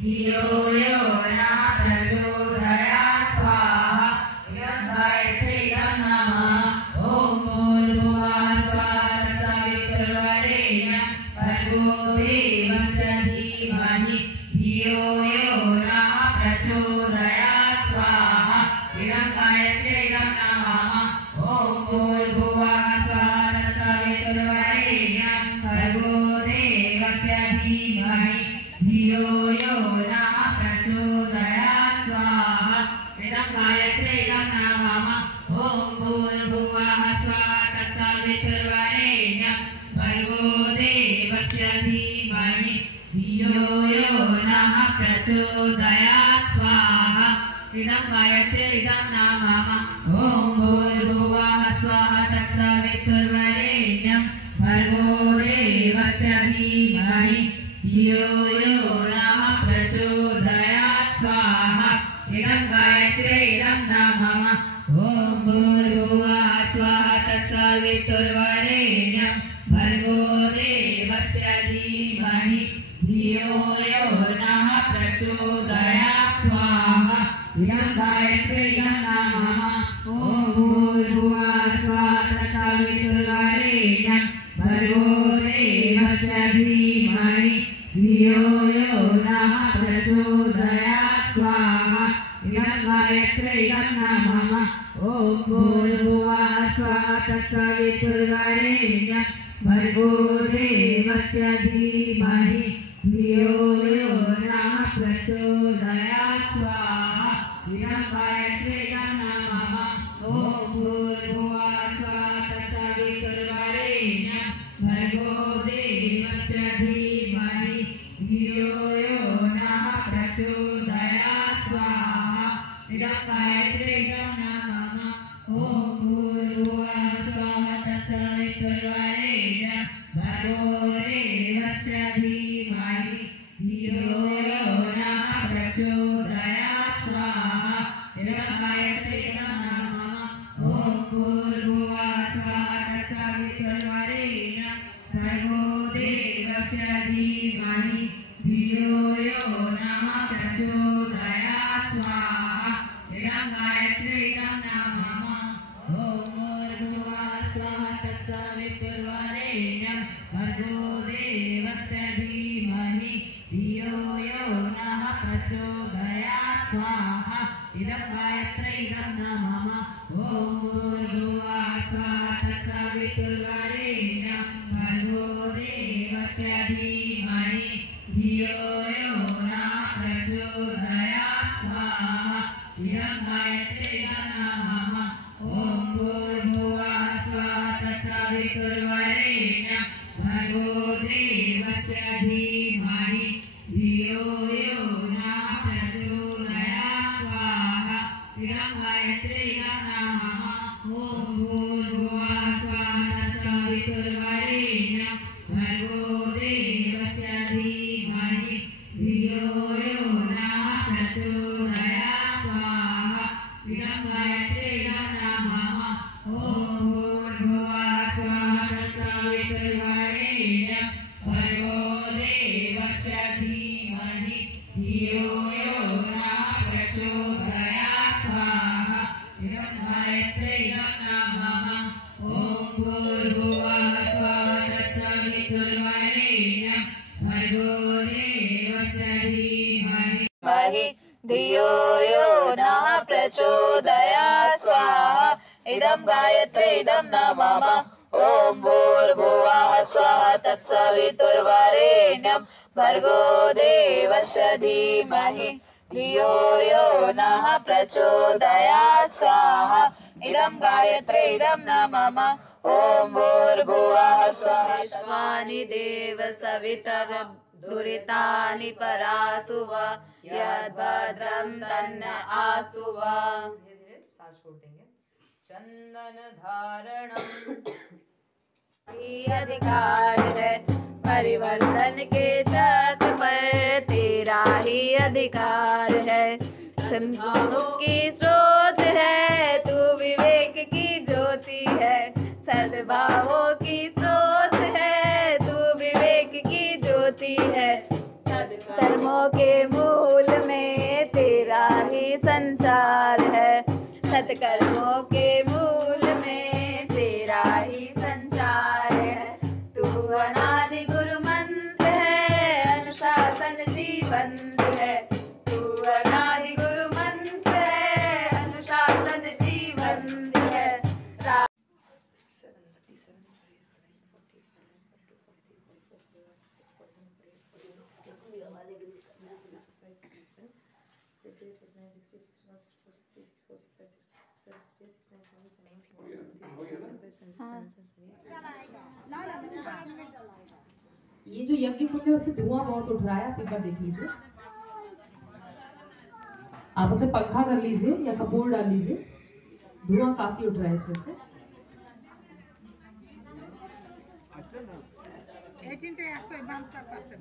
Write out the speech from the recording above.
धियो यो नः प्रचोदयात् स्वाहा इदं गायत्री इदं नमः ॐ भूर्भुवः स्वः तत्सवितुर्वरेण्यं भर्गो देवस्य धीमहि धियो यो नः प्रचोदयात् स्वाहा इदं गायत्री इदं नमः ॐ भूर्भुवः स्वः तत्सवितुर्वरेण्यं भर्गो देवस्य धीमहि धियो यो नः प्रचोदयात् स्वाहा इदं गायत्री इदं नमः ॐ भूर्भुवः स्वः तत्सवितुर्वरेण्यं भर्गो देवस्य धीमहि धियो यो नः प्रचोदयात् स्वाहा इदं गायत्री इदं नमः ॐ भूर्भुवः स्वः तत्सवितुर्वरेण्यं भर्गो देवस्य धीमहि धियो यो नः प्रचोदयात् स्वाहा इदं गायत्री इदं नमः ॐ भूर्भुवः स्वः तत्सवितुर्वरेण्यं भर्गो देवस्य धीमहि धियो यो नः प्रचोदयात् स्वाहा इदं गायत्री इदं नमः ॐ भूर्भुवः स्वः तत्सवितुर्वरेण्यं भर्गो देवस्य धीमहि धियो यो नः प्रचोदयात् स्वाहा इदं गायत्री इदं नमः ॐ भूर्भुवः स्वः तत्सवितुर्वरेण्यं भर्गो देवस्य धीमहि धियो यो नः प्रचोदयात् स्वाहा इदं गायत्री इदं नमः ॐ भूर्भुवः स्वः तत्सवितुर्वरेण्यं भर्गो देवस्य धीमहि धियो यो नः प्रचोदयात् स्वाहा इदं गायत्री इदं नमः ॐ भूर्भुवः स्वः तत्सवितुर्वरेण्यं भर्गो देवस्य धीमहि धियो यो नः प्रचोदयात् स्वाहा इदं गायत्री इदं नमः ॐ भूर्भुवः स्वः तत्सवितुर्वरेण्यं भर्गो देवस्य धीमहि धियो यो नः प्रचोदयात् स्वाहा इदं गायत्री इदं नमः ॐ भूर्भुवः स्वः तत्सवितुर्वरेण्यं भर्गो देवस्य धीमहि धियो यो नः प्रचोदयात् स्वाहा इदं गायत्री इदं नमः ॐ भूर्भुवः स्वः तत्सवितुर्वरेण्यं भर्गो देवस्य धीमहि धियो यो नः प्रचोदयात् स्वाहा इदं गायत्री इदं नमः ॐ भूर्भुवः स्वः तत्सवितुर्वरेण्यं भर्गो देवस्य धीमहि धियो यो नः प्रचोदयात् स्वाहा इदं गायत्री इदं नमः ॐ भूर्भुवः स्वः तत्सवितुर्वरेण्यं भर्गो देवस्य धीमहि धियो यो नः प्रचोदयात् स्वाहा इदं गायत्री इदं नमः ॐ भूर्भुवः स्वः तत्सवितुर्वरेण्यं भर्गो देवस्य धीमहि धियो यो नः प्रचोदयात् स्वाहा इदं गायत्री इदं नमः ॐ भूर्भुवः स्वः तत्सवितुर्वरेण्यं भर्गो देवस्य धीमहि धियो यो नः प्रचोदयात् स्वाहा इदं गायत्री इदं नमः ॐ भूर्भुवः स्वः तत्सवितुर्वरेण्यं भर्गो देवस्य धीमहि धियो यो नः प्रचोदयात् स्वाहा इदं गायत्री इदं नमः ॐ भूर्भुवः स्वः स्वानि देव सवितर दुरितानि परासुव यद्भद्रं तन्न आसुव। धीरे धीरे सांस छोड़ देंगे। चंदन धारणम ही अधिकार है परिवर्तन के चक्र पर तेरा ही अधिकार है। संभावों की स्रोत है तू विवेक की ज्योति है। सद्भावों की स्रोत है तू विवेक की ज्योति है। कर्मों के मुख कर्मों के मूल में तेरा ही संचार है। तू अनादि गुरु मंत्र है, अनुशासन जीवंत है। तू अनादि गुरु मंत्र है, अनुशासन जीवंत है। ये जो यज्ञ कुंड है उससे धुआं बहुत उठ रहा है, आप एक बार देख लीजिए। आप उसे पंखा कर लीजिए या कपूर डाल लीजिए, धुआं काफी उठ रहा है इसमें से। 18 টা 100 গ্রাম টাকা আছে।